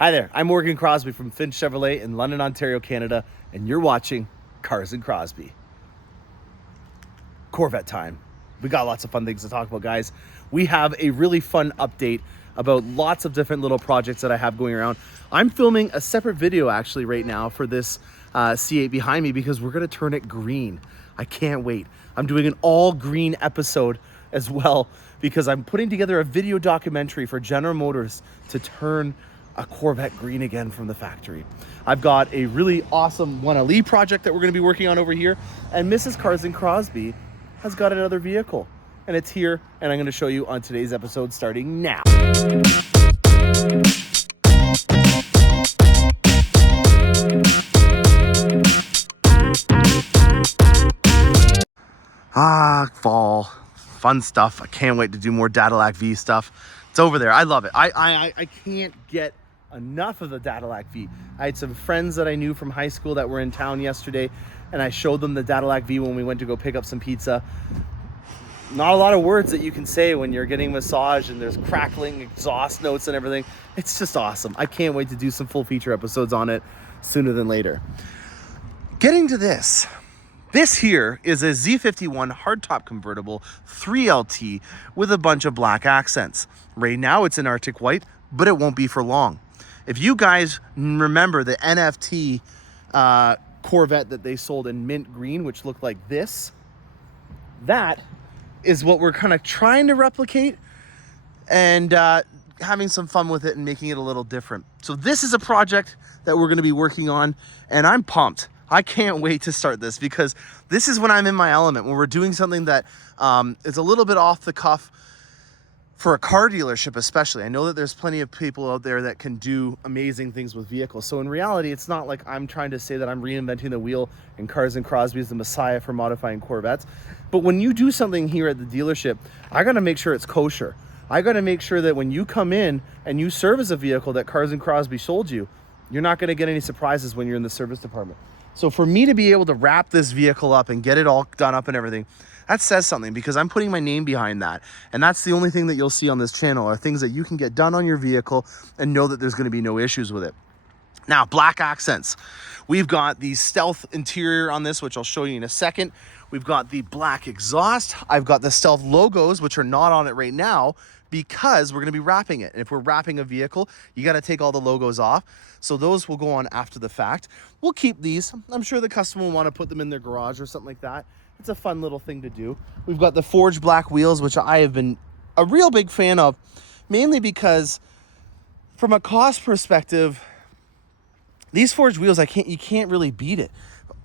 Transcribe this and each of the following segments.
Hi there, I'm Morgan Crosby from Finch Chevrolet in London, Ontario, Canada, and you're watching Cars and Crosby. Corvette time. We got lots of fun things to talk about, guys. We have a really fun update about lots of different little projects that I have going around. I'm filming a separate video actually right now for this C8 behind me because we're gonna turn it green. I can't wait. I'm doing an all green episode as well because I'm putting together a video documentary for General Motors to turn a Corvette green again from the factory. I've got a really awesome One Elite project that we're going to be working on over here, and Mrs. Cars and Crosby has got another vehicle, and it's here, and I'm going to show you on today's episode starting now. Fall, fun stuff. I can't wait to do more Cadillac V stuff. It's over there. I love it. I can't get enough of the Cadillac V. I had some friends that I knew from high school that were in town yesterday, and I showed them the Cadillac V when we went to go pick up some pizza. Not a lot of words that you can say when you're getting a massage and there's crackling exhaust notes and everything. It's just awesome. I can't wait to do some full feature episodes on it sooner than later. Getting to this. This here is a Z51 hardtop convertible 3LT with a bunch of black accents. Right now it's in Arctic white, but it won't be for long. If you guys remember the NFT Corvette that they sold in mint green, which looked like this, that is what we're kind of trying to replicate and having some fun with it and making it a little different. So this is a project that we're going to be working on, and I'm pumped. I can't wait to start this because this is when I'm in my element, when we're doing something that is a little bit off the cuff for a car dealership especially. I know that there's plenty of people out there that can do amazing things with vehicles. So in reality, it's not like I'm trying to say that I'm reinventing the wheel and Cars and Crosby is the messiah for modifying Corvettes. But when you do something here at the dealership, I gotta make sure it's kosher. I gotta make sure that when you come in and you service a vehicle that Cars and Crosby sold you, you're not gonna get any surprises when you're in the service department. So for me to be able to wrap this vehicle up and get it all done up and everything, that says something because I'm putting my name behind that. And that's the only thing that you'll see on this channel are things that you can get done on your vehicle and know that there's going to be no issues with it. Now, black accents. We've got the stealth interior on this, which I'll show you in a second. We've got the black exhaust. I've got the stealth logos, which are not on it right now because we're going to be wrapping it. And if we're wrapping a vehicle, you got to take all the logos off. So those will go on after the fact. We'll keep these. I'm sure the customer will want to put them in their garage or something like that. It's a fun little thing to do. We've got the forged black wheels, which I have been a real big fan of, mainly because from a cost perspective, these forged wheels, you can't really beat it.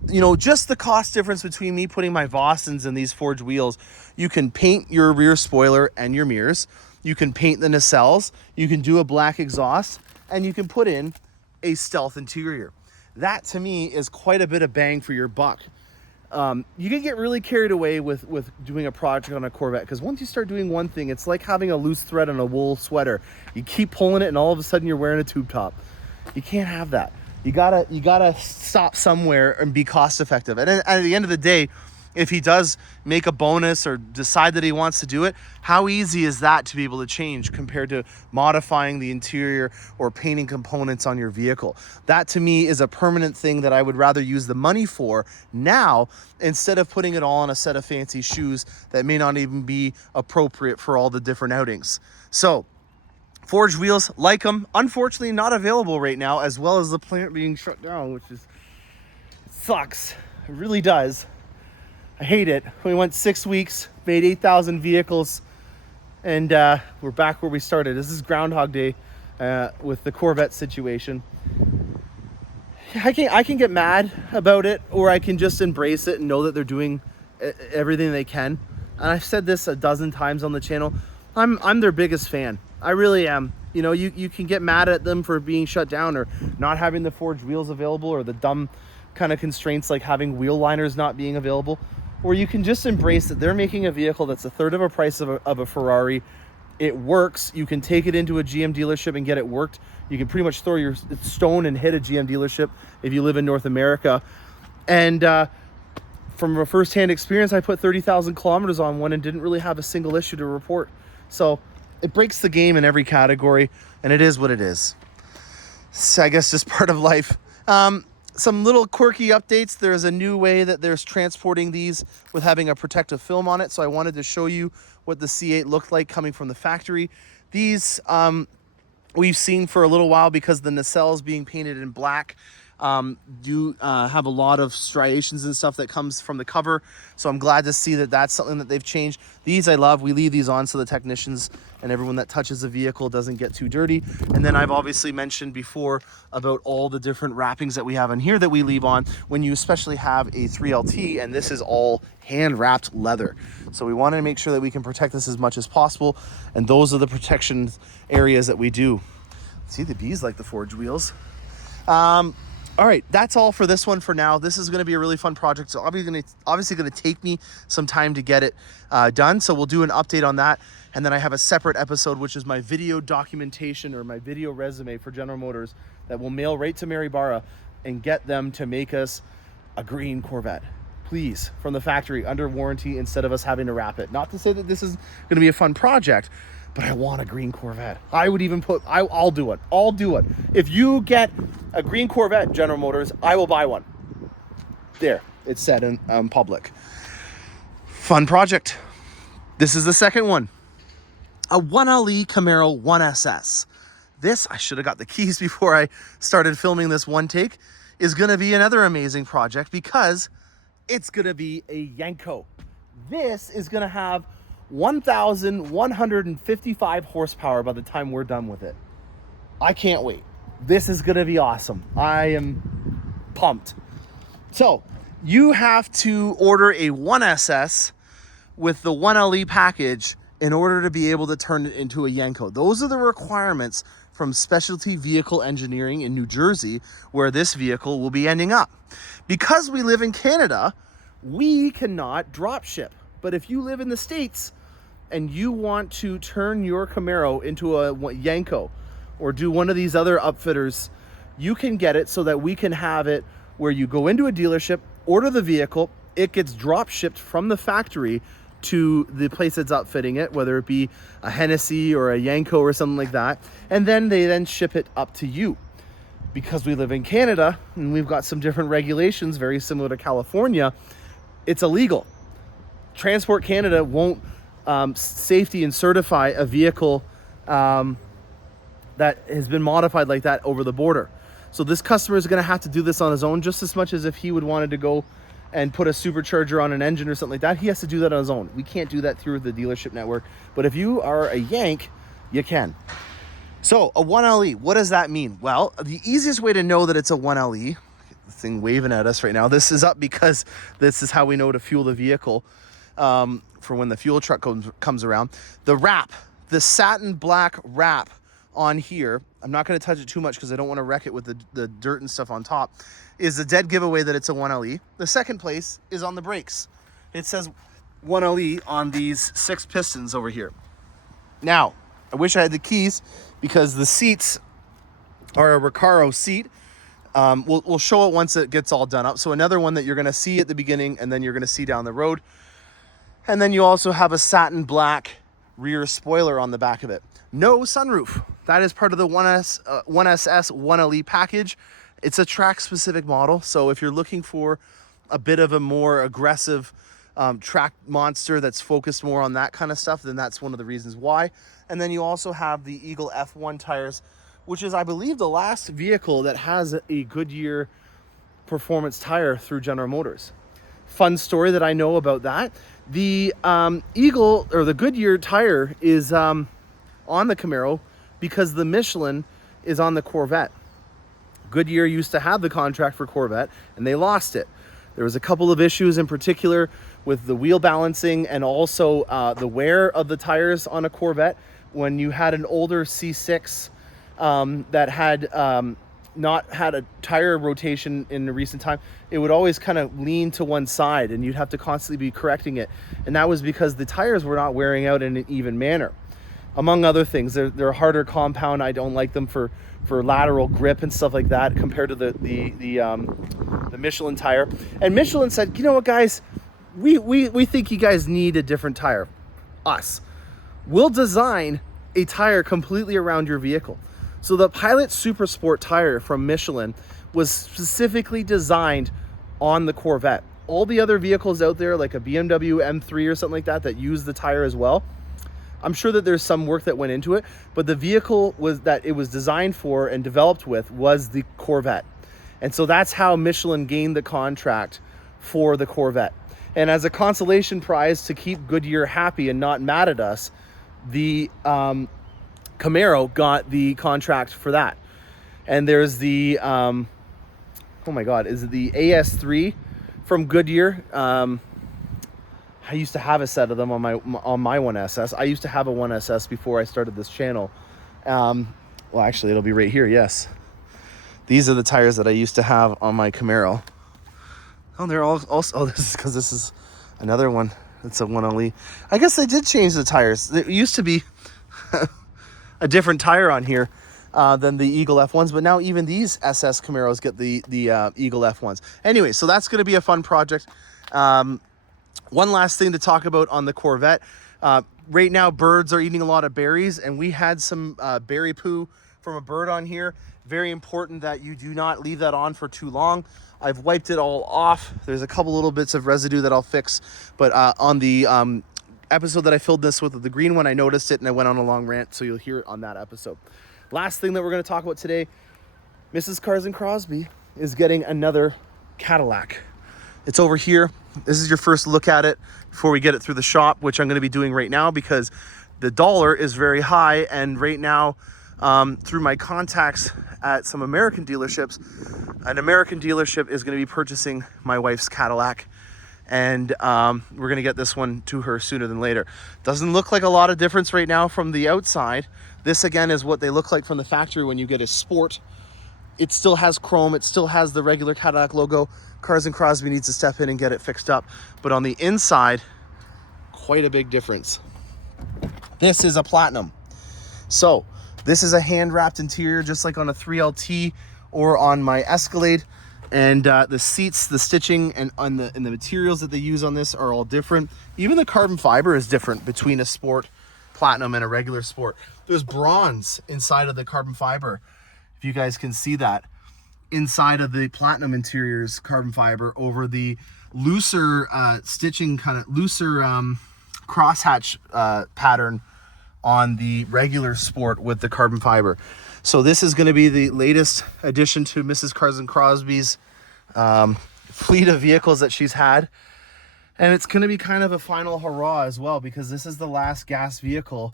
You know, just the cost difference between me putting my Vostons and these forged wheels, you can paint your rear spoiler and your mirrors. You can paint the nacelles. You can do a black exhaust, and you can put in a stealth interior. That to me is quite a bit of bang for your buck. You can get really carried away with doing a project on a Corvette because once you start doing one thing, it's like having a loose thread on a wool sweater. You keep pulling it and all of a sudden you're wearing a tube top. You can't have that. You gotta stop somewhere and be cost effective. And at the end of the day, if he does make a bonus or decide that he wants to do it, how easy is that to be able to change compared to modifying the interior or painting components on your vehicle? That to me is a permanent thing that I would rather use the money for now instead of putting it all on a set of fancy shoes that may not even be appropriate for all the different outings. So forged wheels, like them, unfortunately not available right now, as well as the plant being shut down, which sucks. It really does. I hate it. We went 6 weeks, made 8,000 vehicles, and we're back where we started. This is Groundhog Day with the Corvette situation. I can get mad about it, or I can just embrace it and know that they're doing everything they can. And I've said this a dozen times on the channel. I'm their biggest fan. I really am. You know, you can get mad at them for being shut down or not having the forged wheels available or the dumb kind of constraints like having wheel liners not being available. Or you can just embrace that they're making a vehicle that's a third of a price of a Ferrari. It works. You can take it into a GM dealership and get it worked. You can pretty much throw your stone and hit a GM dealership if you live in North America. And from a first-hand experience, I put 30,000 kilometers on one and didn't really have a single issue to report. So it breaks the game in every category, and it is what it is. So I guess just part of life. Some little quirky updates. There's a new way that there's transporting these with having a protective film on it. So I wanted to show you what the C8 looked like coming from the factory. These we've seen for a little while because the nacelles being painted in black do have a lot of striations and stuff that comes from the cover. So I'm glad to see that that's something that they've changed. These I love. We leave these on so the technicians and everyone that touches the vehicle doesn't get too dirty. And then I've obviously mentioned before about all the different wrappings that we have in here that we leave on when you especially have a 3LT, and this is all hand wrapped leather. So we wanted to make sure that we can protect this as much as possible, and those are the protection areas that we do. See, the bees like the forged wheels. All right, that's all for this one for now. This is going to be a really fun project. So obviously going to take me some time to get it done. So we'll do an update on that. And then I have a separate episode, which is my video documentation or my video resume for General Motors that will mail right to Mary Barra and get them to make us a green Corvette. Please, from the factory under warranty instead of us having to wrap it. Not to say that this is going to be a fun project, but I want a green Corvette. I would even put, I'll do it. I'll do it. If you get a green Corvette, General Motors, I will buy one. There, it's said in public. Fun project. This is the second one. A 1LE Camaro 1SS. This, I should have got the keys before I started filming this one take, is gonna be another amazing project because it's gonna be a Yenko. This is gonna have 1,155 horsepower by the time we're done with it. I can't wait. This is gonna be awesome. I am pumped. So you have to order a 1SS with the 1LE package in order to be able to turn it into a Yenko. Those are the requirements from Specialty Vehicle Engineering in New Jersey, where this vehicle will be ending up. Because we live in Canada, we cannot drop ship. But if you live in the States and you want to turn your Camaro into a Yenko or do one of these other upfitters, you can get it so that we can have it where you go into a dealership, order the vehicle, it gets drop shipped from the factory to the place that's outfitting it, whether it be a Hennessy or a Yenko or something like that, and then they then ship it up to you. Because we live in Canada and we've got some different regulations very similar to California, it's illegal. Transport Canada won't safety and certify a vehicle that has been modified like that over the border. So this customer is going to have to do this on his own, just as much as if he would wanted to go and put a supercharger on an engine or something like that. He has to do that on his own. We can't do that through the dealership network. But if you are a Yank, you can. So a 1LE, what does that mean? Well, the easiest way to know that it's a 1LE, the thing waving at us right now, this is up because this is how we know to fuel the vehicle for when the fuel truck comes around. The wrap, the satin black wrap on here, I'm not going to touch it too much because I don't want to wreck it with the dirt and stuff on top, is a dead giveaway that it's a 1LE. The second place is on the brakes. It says 1LE on these 6 pistons over here. Now, I wish I had the keys because the seats are a Recaro seat. We'll show it once it gets all done up. So another one that you're going to see at the beginning and then you're going to see down the road. And then you also have a satin black rear spoiler on the back of it. No sunroof. That is part of the 1SS 1LE package. It's a track specific model. So if you're looking for a bit of a more aggressive track monster that's focused more on that kind of stuff, then that's one of the reasons why. And then you also have the Eagle F1 tires, which is, I believe, the last vehicle that has a Goodyear performance tire through General Motors. Fun story that I know about that. The Eagle, or the Goodyear tire, is on the Camaro because the Michelin is on the Corvette. Goodyear used to have the contract for Corvette and they lost it. There was a couple of issues in particular with the wheel balancing and also the wear of the tires on a Corvette. When you had an older C6 that had not had a tire rotation in the recent time, it would always kind of lean to one side and you'd have to constantly be correcting it. And that was because the tires were not wearing out in an even manner. Among other things, they're a harder compound. I don't like them for lateral grip and stuff like that compared to the Michelin tire. And Michelin said, you know what, guys, we think you guys need a different tire. Us. We'll design a tire completely around your vehicle. So the Pilot Super Sport tire from Michelin was specifically designed on the Corvette. All the other vehicles out there, like a BMW M3 or something like that, that use the tire as well, I'm sure that there's some work that went into it, but the vehicle that it was designed for and developed with was the Corvette. And so that's how Michelin gained the contract for the Corvette. And as a consolation prize to keep Goodyear happy and not mad at us, the Camaro got the contract for that. And there's the, oh my God, is it the AS3 from Goodyear? I used to have a set of them on my 1SS. I used to have a 1SS before I started this channel. Well, actually, it'll be right here, yes. These are the tires that I used to have on my Camaro. Oh, they're all also, oh, this is because this is another one. It's a 1LE. I guess they did change the tires. There used to be a different tire on here than the Eagle F1s, but now even these SS Camaros get the Eagle F1s. Anyway, so that's going to be a fun project. One last thing to talk about on the Corvette. Right now, birds are eating a lot of berries, and we had some berry poo from a bird on here. Very important that you do not leave that on for too long. I've wiped it all off. There's a couple little bits of residue that I'll fix, but on the episode that I filled this with, the green one, I noticed it and I went on a long rant, so you'll hear it on that episode. Last thing that we're going to talk about today, Mrs. Cars and Crosby is getting another Cadillac. It's over here. This is your first look at it before we get it through the shop, which I'm going to be doing right now because the dollar is very high. And right now, through my contacts at some American dealerships, an American dealership is going to be purchasing my wife's Cadillac. And we're going to get this one to her sooner than later. Doesn't look like a lot of difference right now from the outside. This, again, is what they look like from the factory when you get a Sport. It still has chrome. It still has the regular Cadillac logo. Cars and Crosby needs to step in and get it fixed up. But on the inside, quite a big difference. This is a Platinum. So this is a hand-wrapped interior, just like on a 3LT or on my Escalade. And the seats, the stitching, and the materials that they use on this are all different. Even the carbon fiber is different between a Sport Platinum and a regular Sport. There's bronze inside of the carbon fiber. If you guys can see that, inside of the Platinum interiors, carbon fiber over the looser stitching, kind of looser crosshatch pattern on the regular Sport with the carbon fiber. So this is going to be the latest addition to Mrs. Cars and Crosby's fleet of vehicles that she's had. And it's going to be kind of a final hurrah as well, because this is the last gas vehicle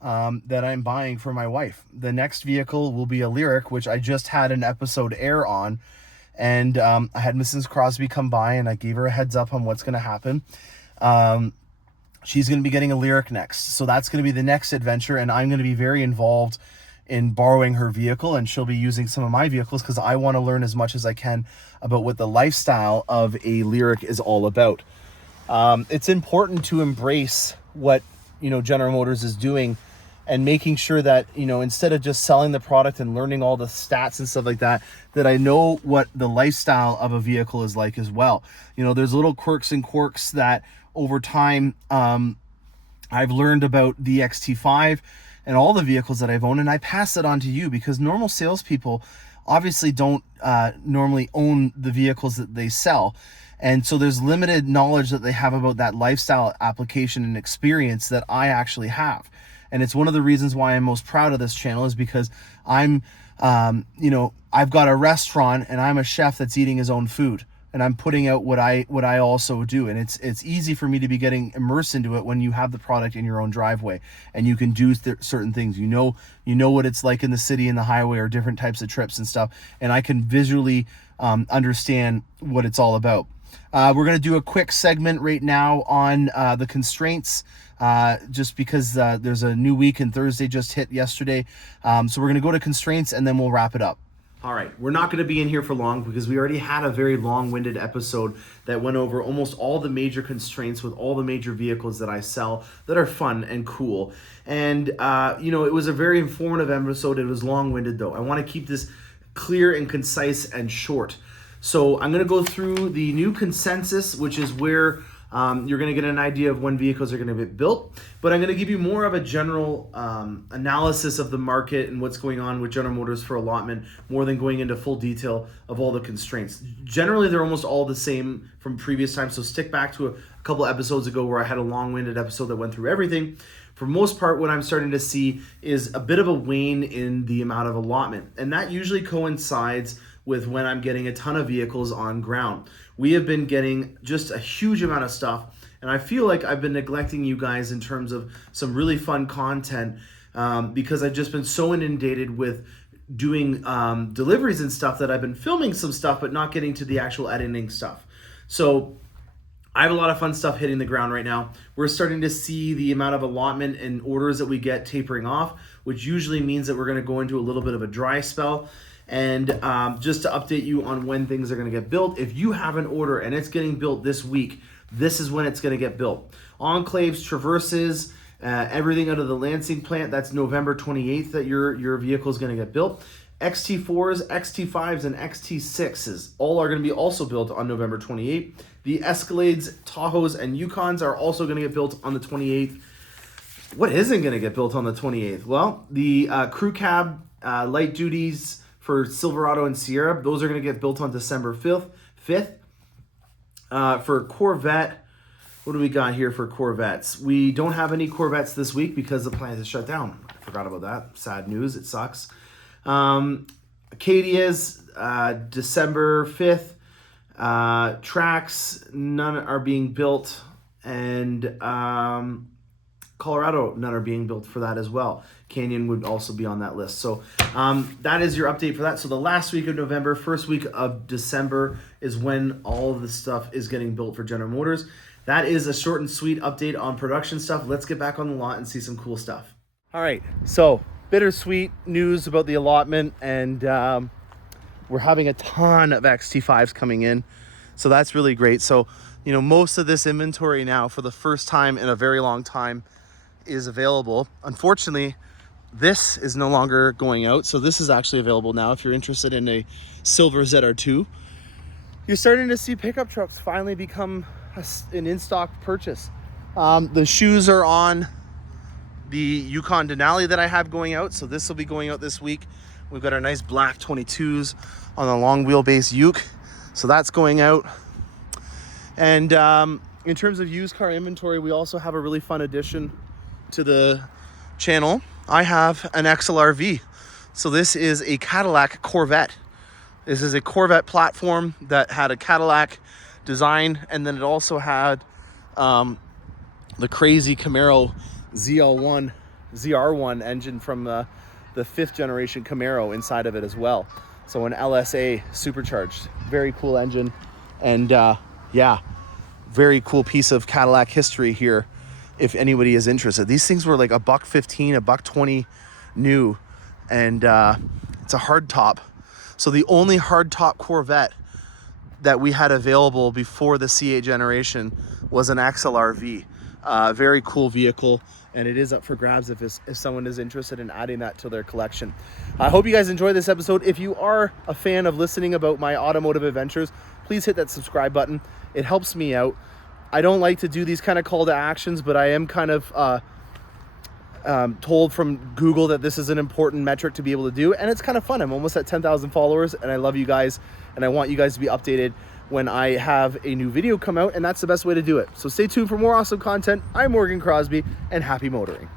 that I'm buying for my wife. The next vehicle will be a Lyriq, which I just had an episode air on. And I had Mrs. Crosby come by and I gave her a heads up on what's going to happen. She's going to be getting a Lyriq next. So that's going to be the next adventure. And I'm going to be very involved in borrowing her vehicle, and she'll be using some of my vehicles because I want to learn as much as I can about what the lifestyle of a Lyriq is all about. It's important to embrace what, General Motors is doing and making sure that, instead of just selling the product and learning all the stats and stuff like that, that I know what the lifestyle of a vehicle is like as well. There's little quirks and quirks that over time I've learned about the XT5 and all the vehicles that I've owned, and I pass it on to you because normal salespeople obviously don't normally own the vehicles that they sell. And so there's limited knowledge that they have about that lifestyle application and experience that I actually have. And it's one of the reasons why I'm most proud of this channel is because I'm, I've got a restaurant and I'm a chef that's eating his own food. And I'm putting out what I also do. And it's easy for me to be getting immersed into it when you have the product in your own driveway and you can do certain things. You know what it's like in the city and the highway or different types of trips and stuff. And I can visually understand what it's all about. We're going to do a quick segment right now on the constraints, just because there's a new week and Thursday just hit yesterday. So we're going to go to constraints and then we'll wrap it up. All right, we're not going to be in here for long because we already had a very long-winded episode that went over almost all the major constraints with all the major vehicles that I sell that are fun and cool. And, it was a very informative episode. It was long-winded, though. I want to keep this clear and concise and short. So I'm going to go through the new consensus, which is where You're going to get an idea of when vehicles are going to be built, but I'm going to give you more of a general analysis of the market and what's going on with General Motors for allotment, more than going into full detail of all the constraints. Generally, they're almost all the same from previous times, so stick back to a couple episodes ago where I had a long-winded episode that went through everything. For most part, what I'm starting to see is a bit of a wane in the amount of allotment, and that usually coincides with when I'm getting a ton of vehicles on ground. We have been getting just a huge amount of stuff, and I feel like I've been neglecting you guys in terms of some really fun content because I've just been so inundated with doing deliveries and stuff that I've been filming some stuff but not getting to the actual editing stuff. So I have a lot of fun stuff hitting the ground right now. We're starting to see the amount of allotment and orders that we get tapering off, which usually means that we're going to go into a little bit of a dry spell. And just to update you on when things are going to get built, if you have an order and it's getting built this week, this is when it's going to get built. Enclaves, Traverses, everything out of the Lansing plant, that's November 28th that your vehicle is going to get built. XT4s, XT5s, and XT6s all are going to be also built on November 28th. The Escalades, Tahoes, and Yukons are also going to get built on the 28th. What isn't going to get built on the 28th? Well, the crew cab light duties for Silverado and Sierra, those are going to get built on December 5th. For Corvette, what do we got here for Corvettes? We don't have any Corvettes this week because the plant is shut down. I forgot about that. Sad news. It sucks. Acadia's December 5th. Tracks, none are being built. And Colorado, none are being built for that as well. Canyon would also be on that list. So that is your update for that. So the last week of November, first week of December is when all of the stuff is getting built for General Motors. That is a short and sweet update on production stuff. Let's get back on the lot and see some cool stuff. All right, so bittersweet news about the allotment, and we're having a ton of XT5s coming in. So that's really great. So, you know, most of this inventory now for the first time in a very long time is available. Unfortunately, this is no longer going out. So this is actually available now if you're interested in a silver ZR2. You're starting to see pickup trucks finally become an in-stock purchase. The shoes are on the Yukon Denali that I have going out. So this will be going out this week. We've got our nice black 22s on the long wheelbase Uke. So that's going out. And in terms of used car inventory, we also have a really fun addition to the channel. I have an XLRV. So this is a Cadillac Corvette. This is a Corvette platform that had a Cadillac design, and then it also had the crazy Camaro ZR1 engine from the 5th generation Camaro inside of it as well. So an LSA supercharged, very cool engine, and yeah, very cool piece of Cadillac history here if anybody is interested. These things were like $115, $120 new, and it's a hardtop. So the only hardtop Corvette that we had available before the C8 generation was an XLRV. Very cool vehicle, and it is up for grabs if someone is interested in adding that to their collection. I hope you guys enjoyed this episode. If you are a fan of listening about my automotive adventures, please hit that subscribe button. It helps me out. I don't like to do these kind of call to actions, but I am kind of told from Google that this is an important metric to be able to do, and it's kind of fun. I'm almost at 10,000 followers, and I love you guys, and I want you guys to be updated when I have a new video come out, and that's the best way to do it. So stay tuned for more awesome content. I'm Morgan Crosby, and happy motoring.